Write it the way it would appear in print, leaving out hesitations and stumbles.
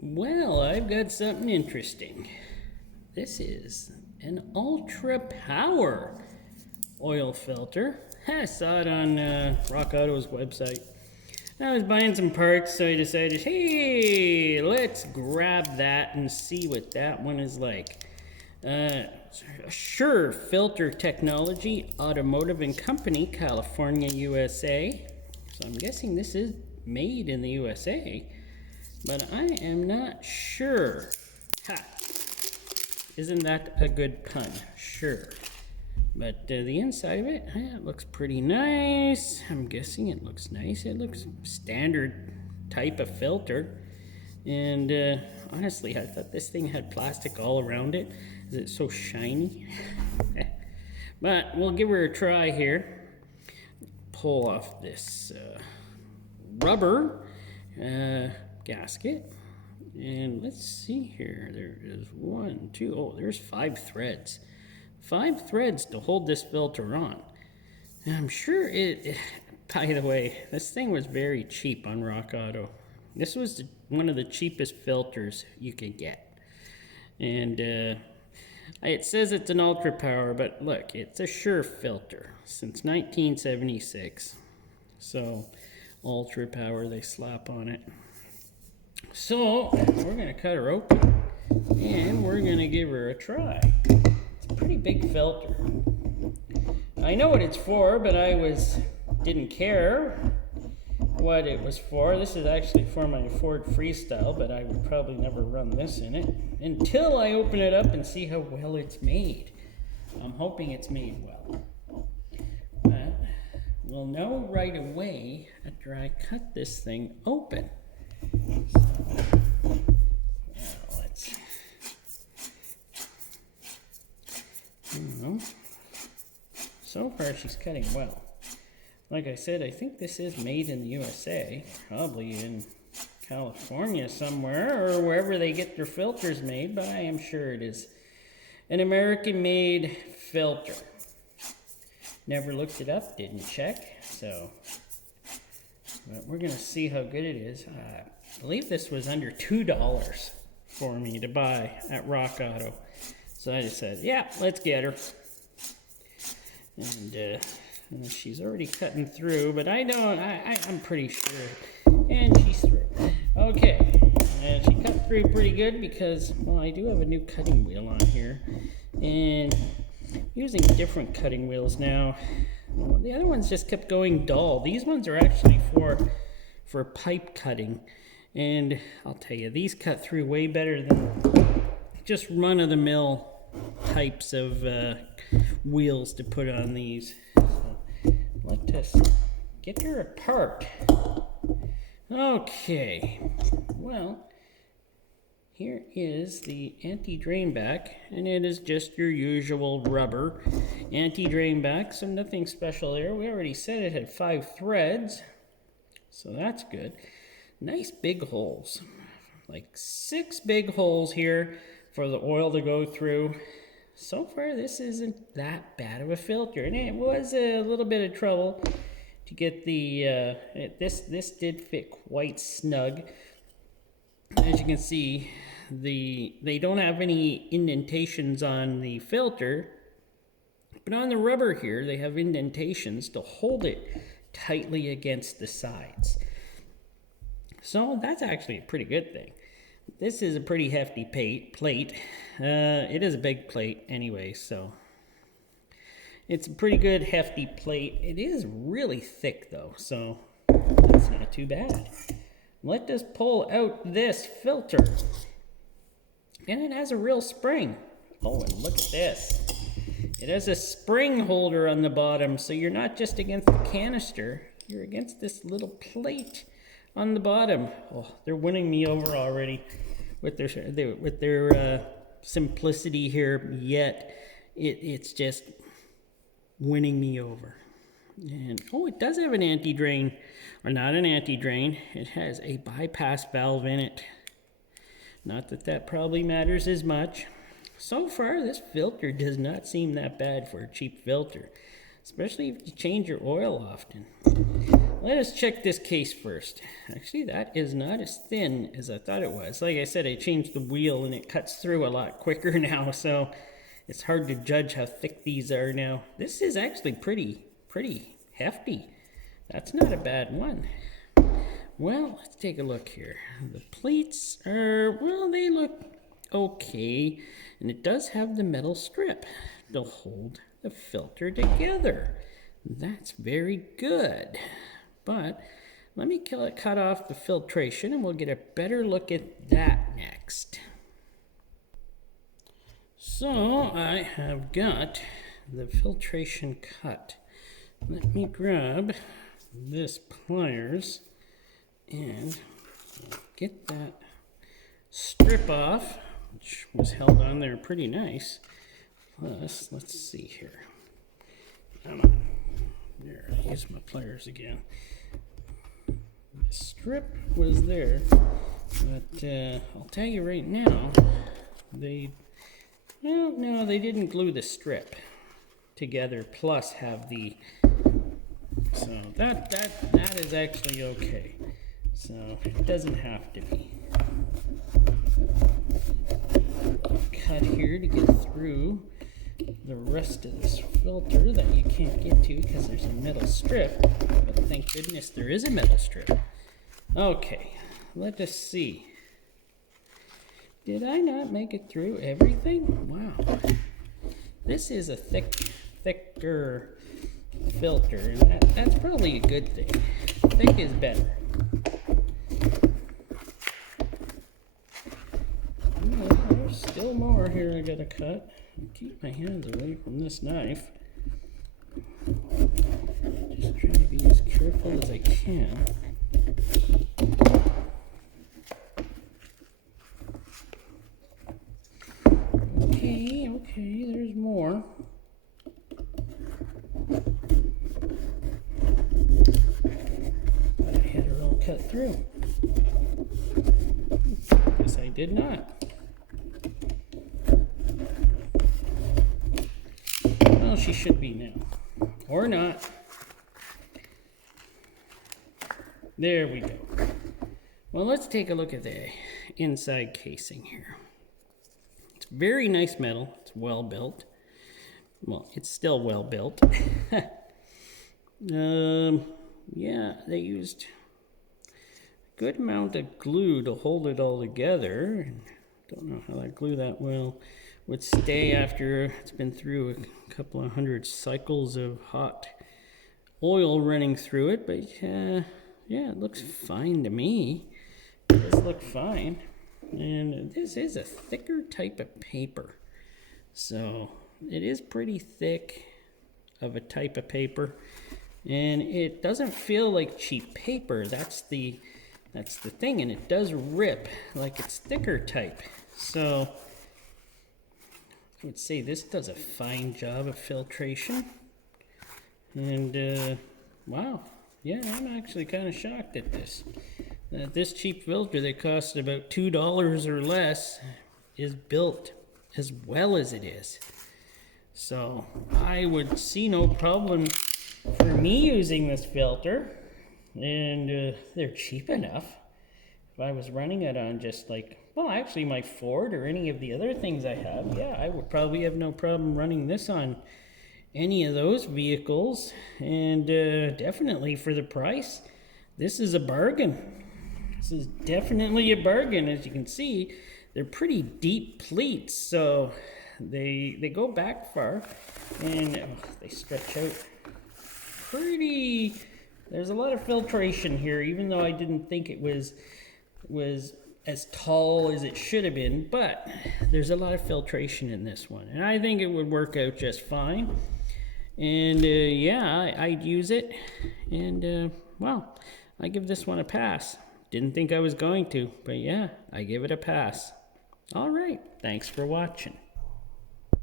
Well, I've got something interesting. This is an ultra power oil filter. I saw it on Rockauto's website. I was buying some parts, so I decided, hey, let's grab that and see what that one is like. Sure Filter Technology, Automotive and Company, California, USA. So I'm guessing this is made in the USA, but I am not sure. Ha! Isn't that a good pun? Sure. But the inside of it, it looks pretty nice. I'm guessing it looks nice. It looks standard type of filter. And honestly, I thought this thing had plastic all around it. Is it so shiny? But we'll give her a try here. Pull off this rubber gasket. And let's see here. There is 1, 2, oh, there's 5 threads. 5 threads to hold this filter on. And I'm sure by the way, this thing was very cheap on Rockauto. This was one of the cheapest filters you could get. And it says it's an ultra power, but look, it's a Sure filter since 1976. So ultra power they slap on it. So we're gonna cut her open and we're gonna give her a try. It's a pretty big filter. I know what it's for, but didn't care what it was for. This is actually for my Ford Freestyle, but I would probably never run this in it until I open it up and see how well it's made. I'm hoping it's made well. But we'll know right away after I cut this thing open. So far she's cutting well. Like I said, I think this is made in the USA, probably in California somewhere, or wherever they get their filters made, but I am sure it is an American-made filter. Never looked it up, didn't check, so but we're gonna see how good it is. I believe this was under $2 for me to buy at Rockauto. So I just said, yeah, let's get her. And she's already cutting through, but I'm pretty sure. And she's through. Okay, and she cut through pretty good because, well, I do have a new cutting wheel on here. And using different cutting wheels now. Well, the other ones just kept going dull. These ones are actually for pipe cutting. And I'll tell you, these cut through way better than just run-of-the-mill types of wheels to put on these. So let us get her apart. Okay, well, here is the anti-drain back, and it is just your usual rubber anti-drain back, so nothing special there. We already said it had 5 threads, so that's good. Nice big holes, like 6 big holes here for the oil to go through. So far, this isn't that bad of a filter, and it was a little bit of trouble to get the, this did fit quite snug. As you can see, they don't have any indentations on the filter, but on the rubber here, they have indentations to hold it tightly against the sides. So that's actually a pretty good thing. This is a pretty hefty plate. It is a big plate anyway, so it's a pretty good hefty plate. It is really thick though, so that's not too bad. Let us pull out this filter. And it has a real spring. Oh, and look at this. It has a spring holder on the bottom, so you're not just against the canister, you're against this little plate on the bottom. Oh, they're winning me over already with their simplicity here, yet it's just winning me over. And oh, it does have an anti-drain, or not an anti-drain. It has a bypass valve in it. Not that that probably matters as much. So far, this filter does not seem that bad for a cheap filter, especially if you change your oil often. let us check this case first. Actually, that is not as thin as I thought it was. Like I said, I changed the wheel and it cuts through a lot quicker now, so it's hard to judge how thick these are now. This is actually pretty hefty. That's not a bad one. Well, let's take a look here. The plates are, well, they look okay. And it does have the metal strip to hold the filter together. That's very good. But let me cut off the filtration and we'll get a better look at that next. So I have got the filtration cut. Let me grab this pliers and get that strip off, which was held on there pretty nice. Plus, let's see here. Come on. There, I use my pliers again. The strip was there, but I'll tell you right now, no, they didn't glue the strip together plus have the, so that is actually okay. So it doesn't have to be. Cut here to get through the rest of this filter that you can't get to because there's a metal strip, but thank goodness there is a metal strip. Okay, let us see. Did I not make it through everything? Wow. This is a thicker filter, and that's probably a good thing. Thick is better. There's still more here I gotta cut. Keep my hands away from this knife. Just trying to be as careful as I can. Okay, there's more. But I had her all cut through. Guess I did not. Well, she should be now. Or not. There we go. Well, let's take a look at the inside casing here. It's very nice metal. It's well built. Well, it's still well built. Yeah, they used a good amount of glue to hold it all together. Don't know how that glue that well would stay after it's been through a couple of hundred cycles of hot oil running through it, but yeah, it looks fine to me. It does look fine. And this is a thicker type of paper. So it is pretty thick of a type of paper. And it doesn't feel like cheap paper. That's the thing. And it does rip like it's thicker type. So I would say this does a fine job of filtration. And wow. Yeah, I'm actually kind of shocked at this. This cheap filter that costs about $2 or less is built as well as it is. So I would see no problem for me using this filter, and they're cheap enough. If I was running it on just like, well, actually my Ford or any of the other things I have, yeah, I would probably have no problem running this on any of those vehicles. And definitely for the price, this is a bargain. This is definitely a bargain. As you can see, they're pretty deep pleats, so they go back far, and they stretch out pretty. There's a lot of filtration here, even though I didn't think it was as tall as it should have been, but there's a lot of filtration in this one, and I think it would work out just fine. And yeah, I'd use it, and well, I give this one a pass. Didn't think I was going to, but yeah, I give it a pass. All right, thanks for watching.